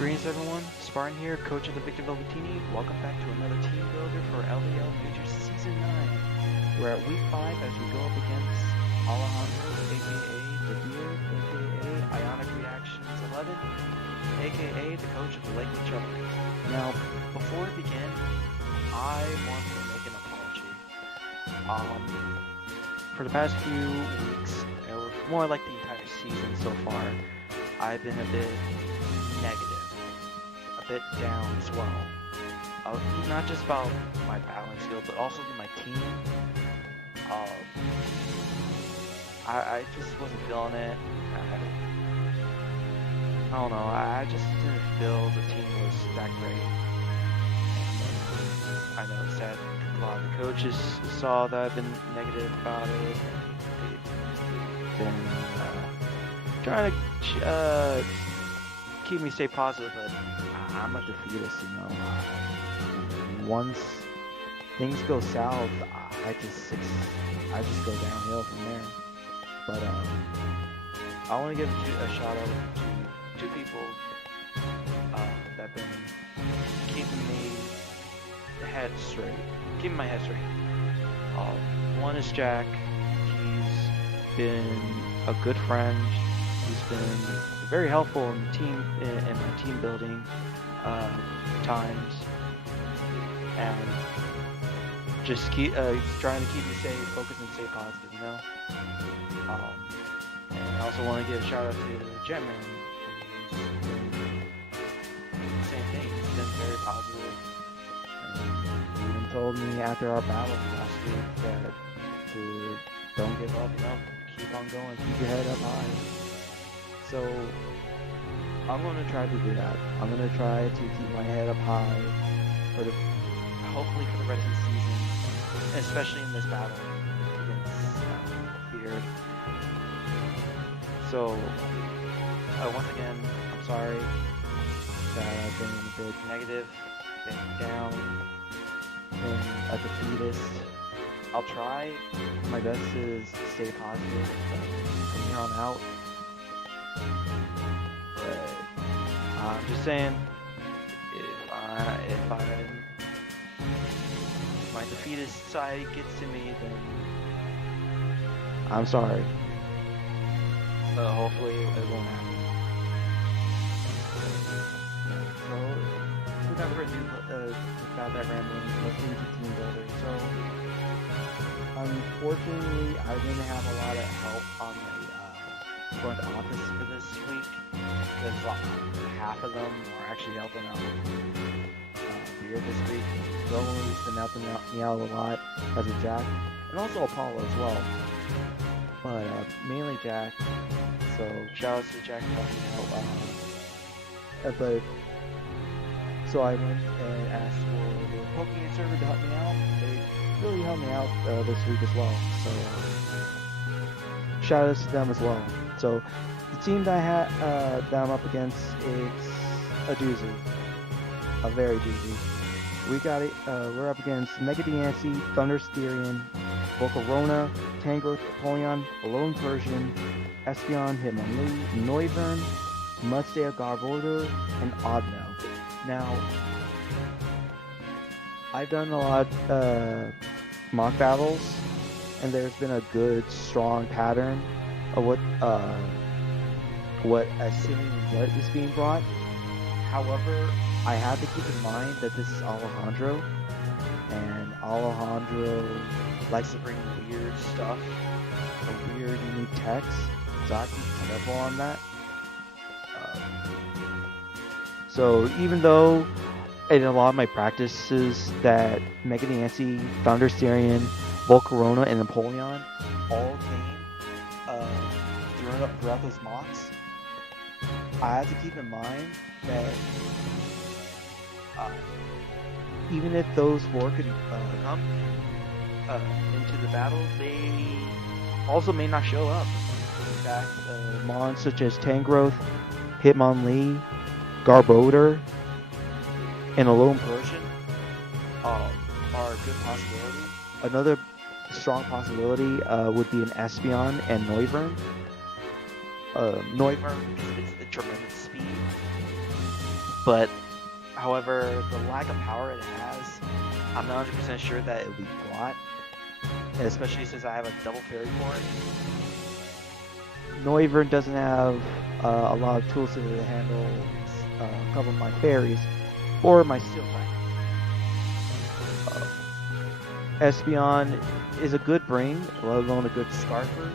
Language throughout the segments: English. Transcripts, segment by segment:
Greetings everyone, Spartan here, coach of the Victor Velvetini. Welcome back to another team builder for LDL Major Season 9. We're at week 5 as we go up against Alejandro, aka The Beard, aka Ionic Reactions 11, aka the coach of the Lakewood Trevenant. Now, before we begin, I want to make an apology. For the past few weeks, or more like the entire season so far, I've been a bit negative, a bit down as well. Not just about my battling skill, but also my team. I just wasn't feeling it. I don't know, I just didn't feel the team was that great. I noticed that a lot of the coaches saw that I've been negative about it. They've been trying to keep me stay positive, but I'm a defeatist, you know. Once things go south, I just go downhill from there. But I want to give a shout out to two people that have been keeping my head straight. One is Jack. He's been a good friend. He's been very helpful in the team in my team building times, and just keep trying to keep me focused and stay positive, you know. And I also want to give a shout out to Jetman. Same thing. He's been very positive. And he even told me after our battle last week that to don't give up, you know, keep on going, keep your head up high. So I'm going to try to do that. I'm going to try to keep my head up high hopefully for the rest of the season, especially in this battle against Beard. So once again, I'm sorry that I've been a bit negative, been down, been a defeatist. I'll try my best to stay positive from here on out. But I'm just saying, if my defeatist side gets to me, then I'm sorry. Hopefully it won't happen. So without that rambling, let's get into Teambuilder. So unfortunately, I didn't have a lot of help on my front office for this week, because half of them are actually helping out Beard this week. Rowan's been helping me out a lot as a Jack, and also Apollo as well, but mainly Jack. So shout out to Jack for helping me out. So I went and asked for the Pokemon server to help me out. They really helped me out this week as well. So shout outs to them as well. So the team that I'm up against, it's a doozy, a very doozy. We're up against Mega Diancie, Thunder Styrian, Volcarona, Tangrowth, Apollyon, Lone Persian, Espeon, Hitmonlee, Noivern, Mudsdale, Garbodor, and Oddno. Now, I've done a lot of mock battles, and there's been a good, strong pattern of what is being brought. However, I have to keep in mind that this is Alejandro, and Alejandro likes to bring weird stuff, or weird, unique text, so I have to be careful on that. So even though in a lot of my practices that Mega Diancie, Thunder Styrian, Volcarona, and Apollyon all came throughout those mocks, I have to keep in mind that even if those four could come into the battle, they also may not show up. In fact, mons such as Tangrowth, Hitmonlee, Garbodor, and a Lone Persian are a good possibility. Another strong possibility would be an Espeon and Noivern. Noivern, because of its tremendous speed, But however, the lack of power it has, I'm not 100% sure that it will be brought, especially since I have a double fairy for it. Noivern doesn't have a lot of tools to handle a couple of my fairies or my steel type. Espeon is a good bring, let alone a good Scarfer,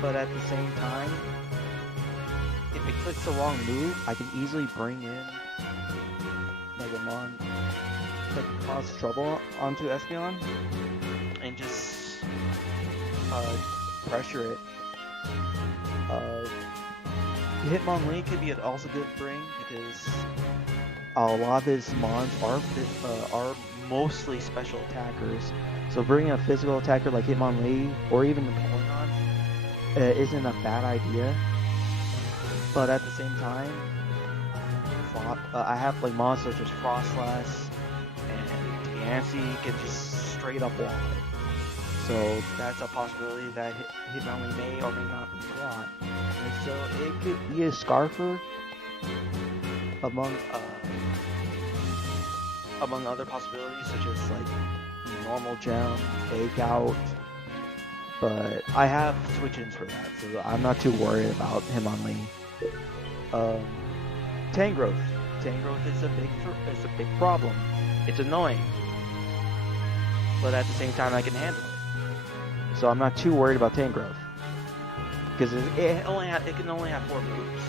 but at the same time, if it clicks the wrong move, I can easily bring in like a mon that can cause trouble onto Espeon and just pressure it. Hitmonlee could be also good bring because a lot of his mons are mostly special attackers. So bringing a physical attacker like Hitmonlee or even Napoleon isn't a bad idea. But at the same time, I have like monsters such as Frostlass and Diancie can just straight up wall it. So that's a possibility that Hitmonlee may or may not be brought. And so it could be a Scarfer among other possibilities such as like normal gem, fake out. But I have switch-ins for that, so I'm not too worried about Hitmonlee. Tangrowth. Tangrowth is a big problem. It's annoying, but at the same time I can handle it. So I'm not too worried about Tangrowth because it can only have 4 moves,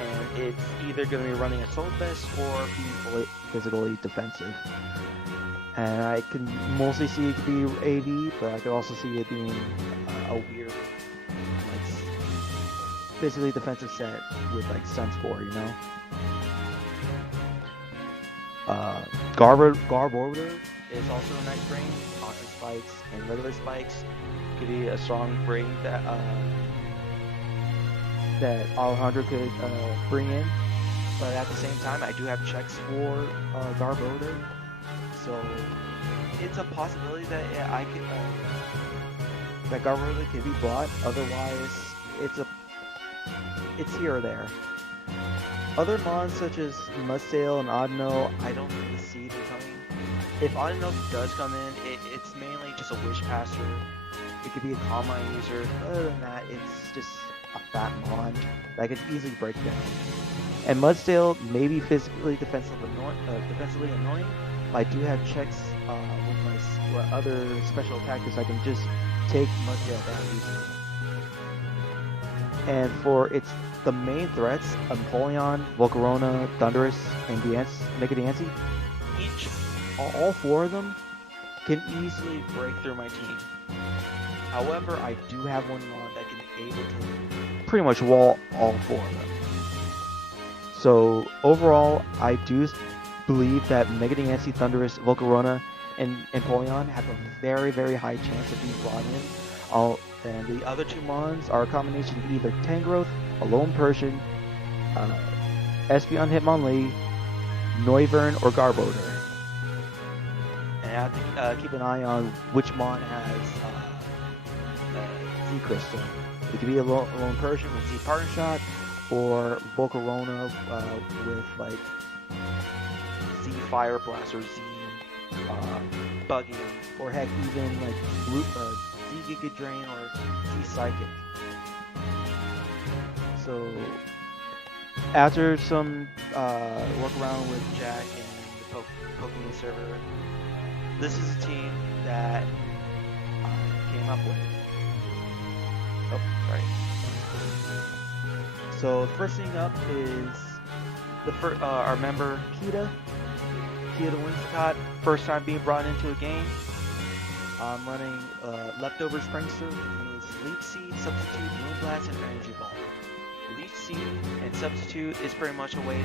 and it's either going to be running Assault Vest or be physically defensive. And I can mostly see it be AV, but I could also see it being a weird, like, physically defensive set with like Sunspore, you know. Garbodor is also a nice bring. Toxic spikes and regular spikes could be a strong bring that Alejandro could bring in. But at the same time, I do have checks for Garbodor, so it's a possibility that I could that Garbodor could be brought. Otherwise, it's here or there. Other mons such as Mustail and Audino, I don't really see them coming. If Audino does come in, it's mainly just a Wish Passer. It could be a Calm Mind user. Other than that, it's just a fat mon that could easily break down. And Mustail may be physically defensively annoying, but I do have checks with my other special attackers. I can just take Mustail down easily. And for the main threats, Empoleon, Volcarona, Thundurus, and Mega Diancie, all 4 of them can easily break through my team. However, I do have one mod that can able to pretty much wall all 4 of them. So overall, I do believe that Mega Diancie, Thundurus, Volcarona, and Empoleon have a very, very high chance of being brought in. And the other 2 mons are a combination of either Tangrowth, Alolan Persian, Espeon Hitmonlee, Noivern, or Garbodor. And I have to keep an eye on which mon has Z Crystal. It could be Alolan Persian with Z Partner Shot, or Volcarona with like Z Fire Blast or Z Buggy, or heck even like Z Giga Drain or Z Psychic. So after some work around with Jack and the Pokemon server, this is a team that I came up with. Oh, right. So first thing up is our member Kita Winscott, first time being brought into a game. I'm running Leftover Springster with Leaf Seed, Substitute, Moonblast, and Energy Ball. Leaf Seed and Substitute is pretty much a way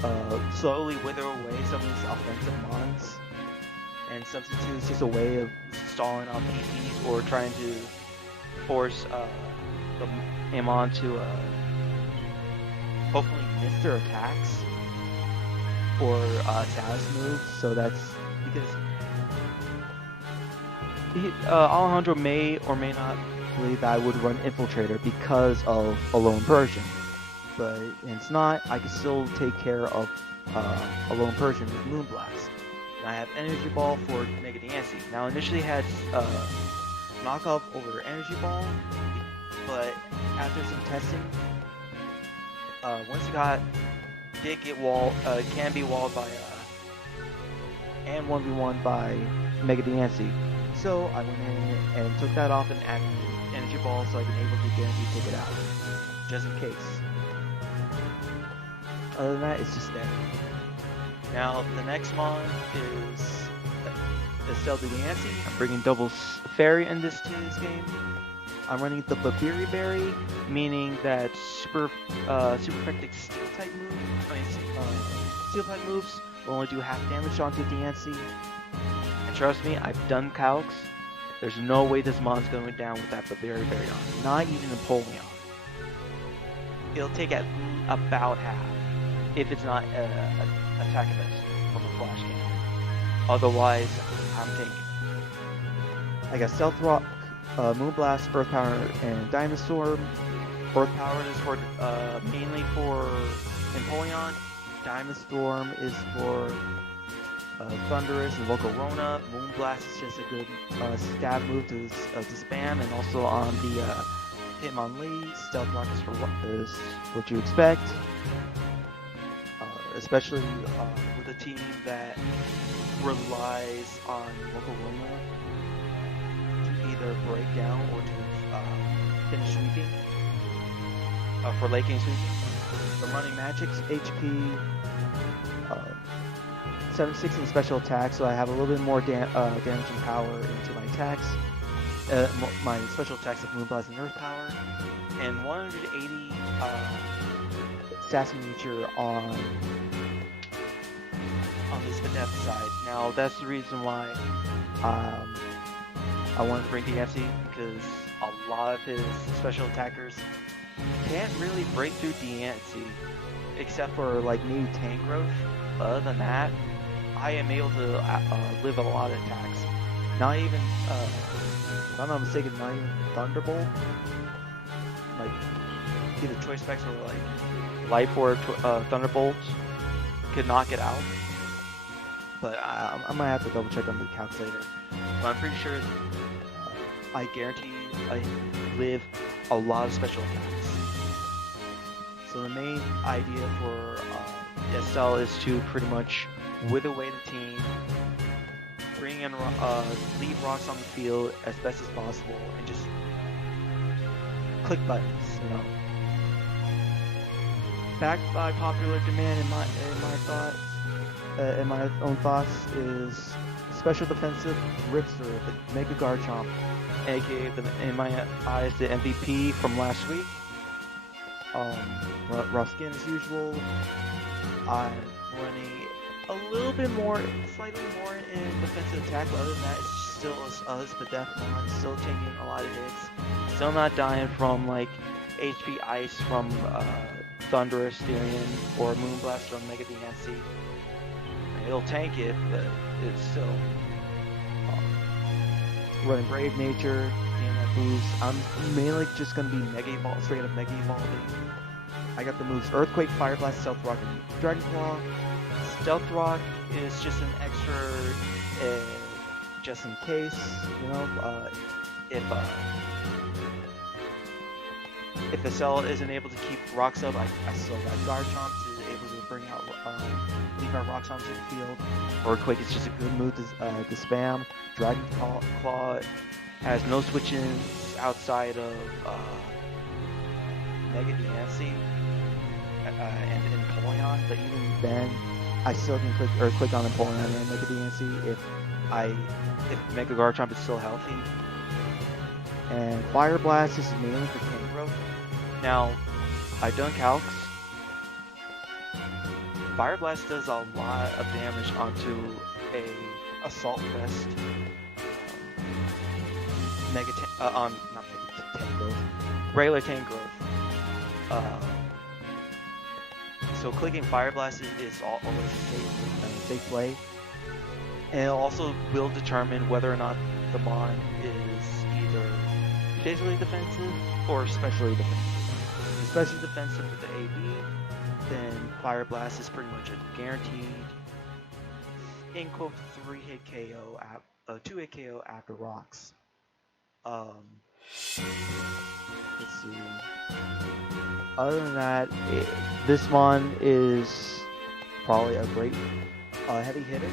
to slowly wither away some of these offensive mons. And Substitute is just a way of stalling off PPs or trying to force him on to hopefully miss their attacks or status moves. So that's because Alejandro may or may not believe that I would run Infiltrator because of Alolan Persian. but it's not. I can still take care of a lone person with Moonblast. And I have Energy Ball for Mega Nancy. Now initially had knockoff over Energy Ball, but after some testing, once it can be walled by and 1v1 by Mega Nancy. So I went in and took that off and added Energy Ball so I can able to guarantee take it out, just in case. Other than that, it's just there. Now the next mon is Estelle de Nancy. I'm bringing double fairy in this game. I'm running the Babiri Berry, meaning that super effective steel type steel type moves will only do half damage onto Nancy. And trust me, I've done calcs. There's no way this mon's going down with that Babiri Berry on. Not even Napoleon. It'll take at about half, if it's not attack vest from a flash cannon. Otherwise, I'm thinking. I got Stealth Rock, Moonblast, Earth Power, and Diamond Storm. Earth Power is for mainly for Napoleon. Diamond Storm is for Thunderous and Volcarona. Moonblast is just a good stab move to spam, and also on the Hitmonlee. Stealth Rock is what you expect, especially with a team that relies on Volcarona to either break down or to finish sweeping for late game sweeping. I'm running Magic's HP 760 special attack, so I have a little bit more damaging power into my attacks. My special attacks of Moonblast and Earth Power, and 180 sassy nature on this Adept side. Now that's the reason why I wanted to bring DFC, because a lot of his special attackers can't really break through DNC, except for like maybe tank growth. But other than that, I am able to live a lot of attacks. Not even, if I'm not mistaken, not even Thunderbolt. Like, either choice specs or like Life or Thunderbolt could knock it out. But I might have to double check on the calculator. But I'm pretty sure I guarantee I live a lot of special attacks. So the main idea for Estelle is to pretty much wither away the team, bring in leave rocks on the field as best as possible, and just click buttons, you know. Backed by popular demand in my own thoughts is special defensive Ripster, the Mega Garchomp, aka in my eyes the MVP from last week. Rough skin as usual. I'm running a little bit more, slightly more in defensive attack, but other than that, it's still a Spadefmon, still taking a lot of hits. Still not dying from like HP Ice from Thunderous Styrian or Moonblast from Mega DNC. It'll tank it, but it's still running Brave Nature, and that boost. I'm mainly just going to be Mega Evolve, straight up Mega Evolving. I got the moves Earthquake, Fire Blast, Stealth Rock, and Dragon Claw. Stealth Rock is just an extra, just in case, you know, if the cell isn't able to keep rocks up, I still got Garchomp to able to bring out, leave our rocks onto the field. Earthquake is just a good move to spam. Dragon Claw has no switch-ins outside of Mega DNC and Napoleon, but even then, I still can click Earthquake on Napoleon and Mega DNC if Mega Garchomp is still healthy. And Fire Blast is mainly for tank growth. Now, I've done calcs. Fire Blast does a lot of damage onto a Assault Vest. Not tank growth. Regular tank growth. So clicking Fire Blast is always a safe play. And it also will determine whether or not the mon is either physically defensive or specially defensive. special defensive with the AB, then Fire Blast is pretty much a guaranteed, in quote, 3-hit KO, 2-hit KO after rocks. Let's see. Other than that, this mon is probably a great heavy hitter,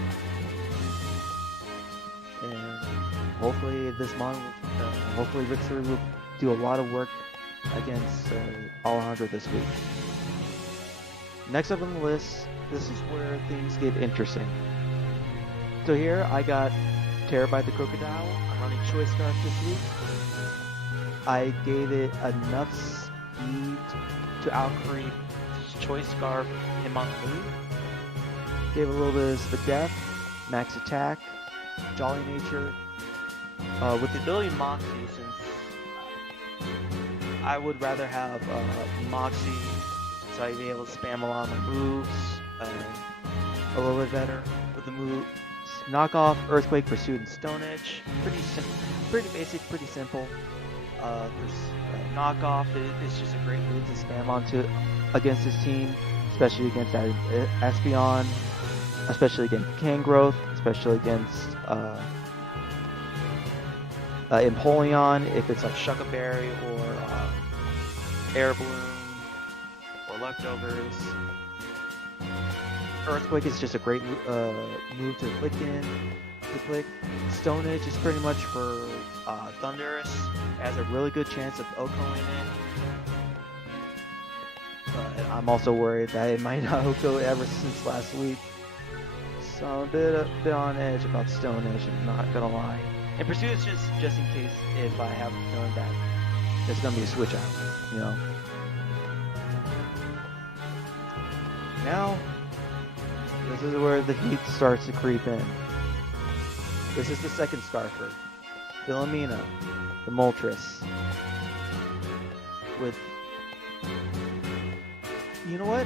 and hopefully this mon, hopefully Richter will do a lot of work against Alejandro this week. Next up on the list, this is where things get interesting. So here I got Terabyte the Crocodile. I'm running Choice Scarf this week. I gave it enough speed to outcreep Choice Scarf him on the move. Gave it a little bit of speed death, max attack, Jolly Nature. With the ability Moxie, since I would rather have Moxie, so I'd be able to spam a lot of my moves a little bit better. With the move Knockoff, Earthquake, Pursuit, and Stone Edge. Pretty basic, pretty simple. Knockoff is just a great move to spam onto against his team, especially against that Espeon, especially against Kangrowth, especially against Empoleon, if it's like Shuckaberry or Air Balloon or Leftovers. Earthquake is just a great move to click in. Stone Edge is pretty much for Thundurus. It has a really good chance of OHKOing it. But I'm also worried that it might not OHKO ever since last week. So I'm a bit on edge about Stone Edge, I'm not gonna lie. And Pursuit is just in case if I have a feeling that there's gonna be a switch out, you know. Now, this is where the heat starts to creep in. This is the second Scarfer, Philomena, the Moltres. With, you know what?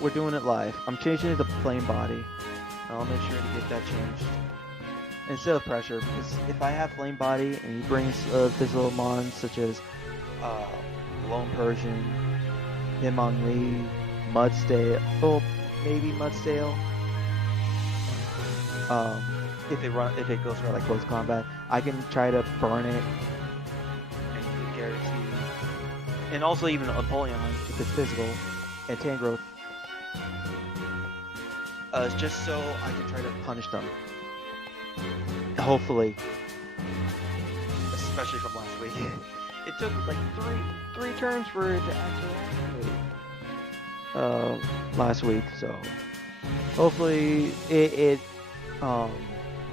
We're doing it live. I'm changing it to Flame Body. I'll make sure to get that changed instead of Pressure, because if I have Flame Body and he brings physical mons such as Lone Persian, Hitmonlee, Mudsdale, oh, maybe Mudsdale. If it goes for like close combat, I can try to burn it and guarantee. And also even Empoleon if it's physical, and Tangrowth. Just so I can try to punish them. Hopefully, especially from last week. It took like three turns for it to actually activate. Last week, so hopefully it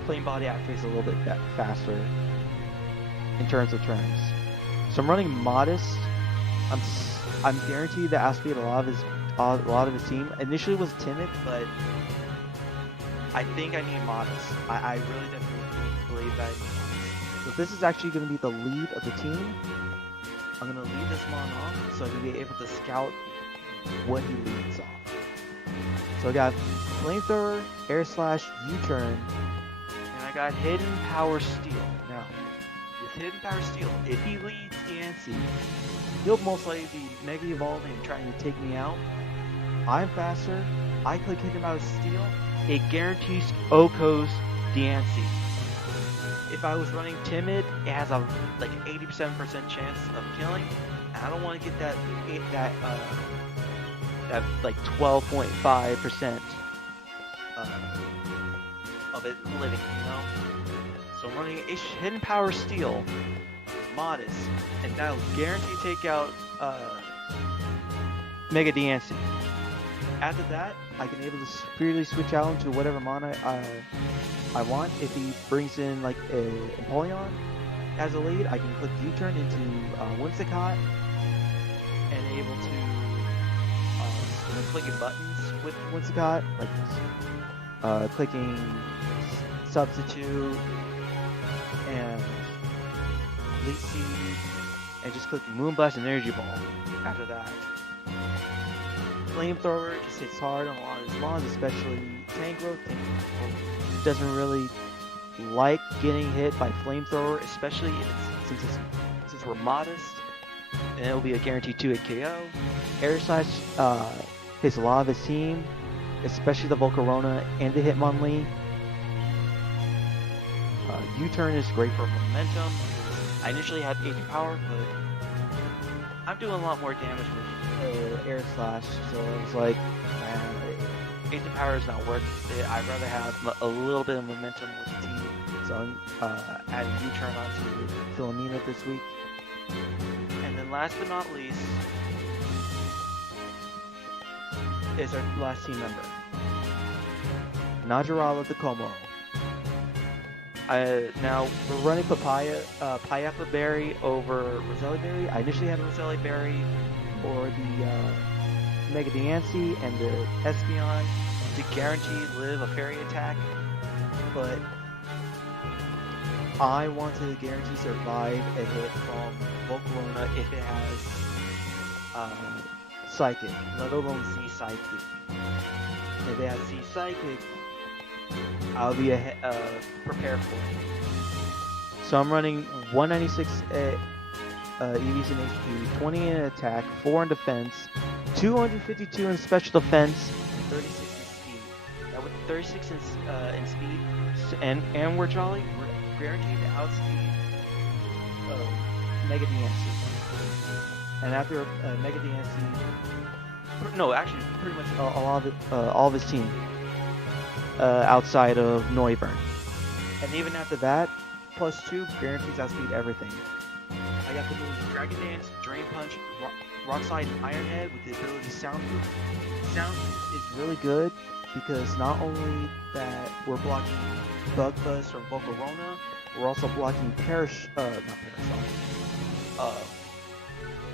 Flame Body activates a little bit faster in terms of turns. So I'm running Modest. I'm guaranteed to outspeed a lot of his team. Initially it was Timid, but I think I need Modest. I really definitely believe that I need Modest. So this is actually going to be the lead of the team. I'm going to lead this mon off so I can be able to scout what he leads off. So I got Flamethrower, Air Slash, U-Turn, and I got Hidden Power Steel. Now, with Hidden Power Steel, if he leads Yancey, he'll most likely be Mega Evolving and trying to take me out. I'm faster. I click Hidden Power Steel. It guarantees OHKO's Yancey. If I was running Timid, it has a like 87% chance of killing. And I don't want to get that like 12.5% of it living, you know? So I'm running Hidden Power Steel, Modest, and that'll guarantee take out Mega Diancie. After that, I can able to freely switch out into whatever mana I want. If he brings in like a Empoleon as a lead, I can click U-turn into Whimsicott and able to clicking buttons with Whimsicott, like clicking Substitute and Leech Seed, and just clicking Moonblast and Energy Ball after that. Flamethrower just hits hard on a lot of his mons, especially Tangrowth. Tangrowth doesn't really like getting hit by Flamethrower, especially if since we're Modest. and it'll be a guaranteed 2-hit KO. Air Slash hits a lot of his team, especially the Volcarona and the Hitmonlee. U-turn is great for momentum. I initially had 80 power, but I'm doing a lot more damage with Air Slash, so I was like, man, 80 power is not worth it. I'd rather have a little bit of momentum with the team. So I'm adding U-turn onto Philomena this week. And then last but not least is our last team member, Najarala the Como. Now we're running Payapa Berry over Roselli Berry. I initially had Roselli Berry for the Mega Diancie and the Espeon to guarantee live a fairy attack, but I want to guarantee survive a hit from Volcarona if it has Psychic, let alone Z Psychic. If it has Z Psychic, I'll be prepared for it. So I'm running 196 EVs in HP, 20 in attack, 4 in defense, 252 in special defense, and 36 in speed. Now with 36 in speed, and we're jolly, we're guaranteed to outspeed Mega Diancie. And after Mega Diancie, no, actually, pretty much all of his team. Outside of Neuburn. And even after that, +2 guarantees outspeed everything. I got the moves Dragon Dance, Drain Punch, Rock Slide, and Iron Head with the ability Soundproof. Soundproof is really good because not only that we're blocking Bug Buzz from Volcarona, we're also blocking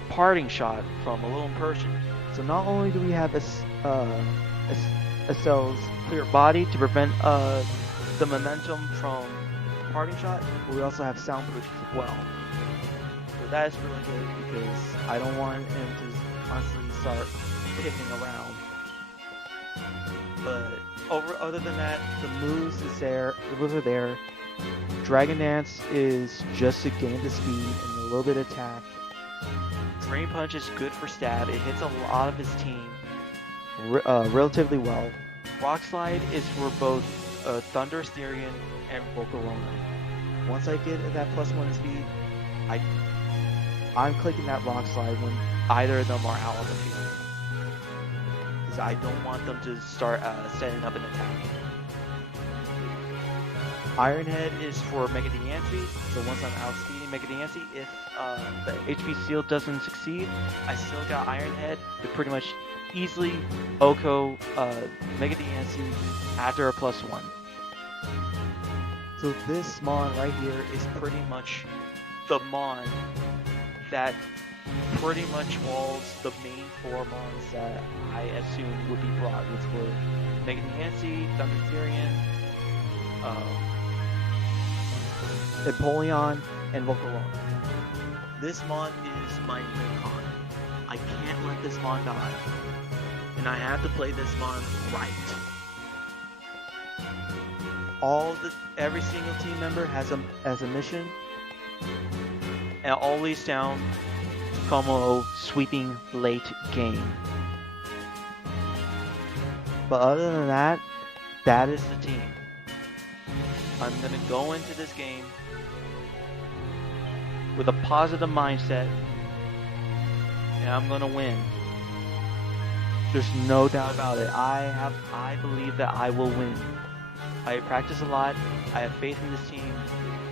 Parting Shot from a little Persian. So not only do we have Estelle's clear body to prevent the momentum from Parting Shot, but we also have Soundproof as well. So that is really good because I don't want him to constantly start kicking around. But other than that, the moves are there. Dragon Dance is just to gain the speed and a little bit of attack. Drain Punch is good for stab. It hits a lot of his team relatively well. Rock Slide is for both Thunder Asterion and Volcarona. Once I get that +1 in speed, I'm clicking that Rock Slide when either of them are out on the field. Because I don't want them to start setting up an attack. Iron Head is for Mega Diancie, so once I'm outspeeding Mega Diancie, if the HP Seal doesn't succeed, I still got Iron Head to pretty much easily Oko Mega Diancie after a +1. So this Mon right here is pretty much the Mon that pretty much walls the main 4 Mons that I assume would be brought, which were Mega Diancie, Thunder Asterion, Empoleon, and Volcarona. This Mon is my main con. I can't let this Mon die. And I have to play this Mon right. Every single team member has a mission, and it all leads down to Como sweeping late game. But other than that, that is the team. I'm gonna go into this game with a positive mindset, and I'm gonna win. There's no doubt about it. I believe that I will win. I practice a lot, I have faith in this team,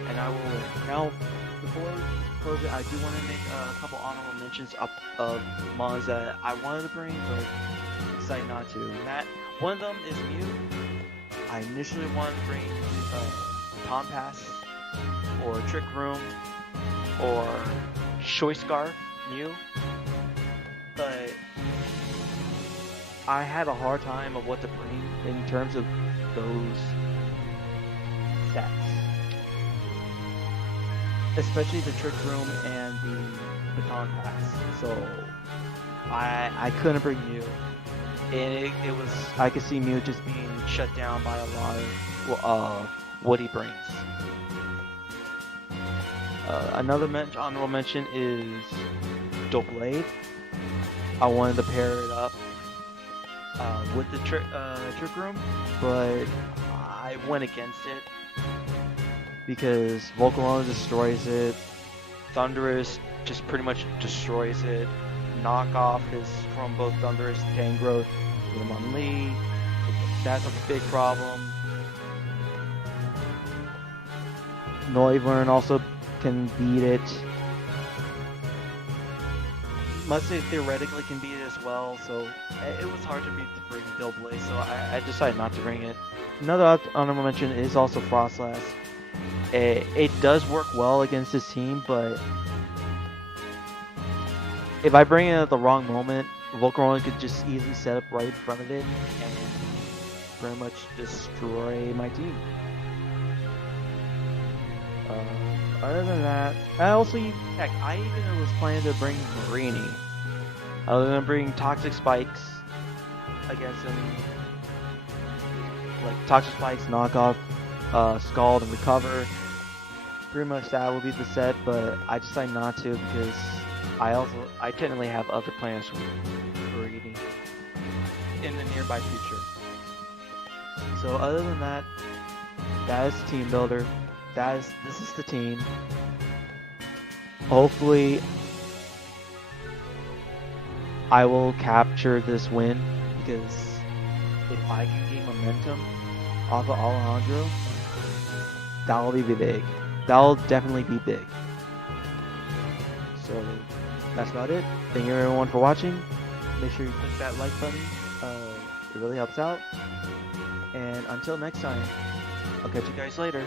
and I will win. Now, before we close it, I do want to make a couple honorable mentions of Mons that I wanted to bring, but I'm decided not to. One of them is Mew. I initially wanted to bring Tom Pass, or Trick Room, or Choice Scarf Mew, but I had a hard time of what to bring in terms of those sets, especially the Trick Room and the Baton Pass. So I couldn't bring Mew, and it was, I could see Mew just being shut down by a lot of what he brings. Another honorable mention is dual blade, I wanted to pair it up with the trick room, but I went against it because Volcarona destroys it. Thunderous just pretty much destroys it. Knockoff is from both Thunderous and Tangrowth with him on Lee. That's a big problem. Noivern also can beat it. Mustang theoretically can beat it as well, so it was hard to bring Dual Blade, so I decided not to bring it. Another honorable mention is also Frostlass. It does work well against this team, but if I bring it at the wrong moment, Volcarona could just easily set up right in front of it and pretty much destroy my team. Other than that, I even was planning to bring Marini. Other than bringing Toxic Spikes against him, like Toxic Spikes, Knockoff, Scald, and Recover. Pretty much that will be the set, but I decided not to because I technically have other plans for Marini in the nearby future. So other than that, that is Team Builder. This is the team. Hopefully, I will capture this win because if I can gain momentum off of Alejandro, that'll be big. That'll definitely be big. So that's about it. Thank you everyone for watching. Make sure you click that like button. It really helps out. And until next time, I'll catch you guys later.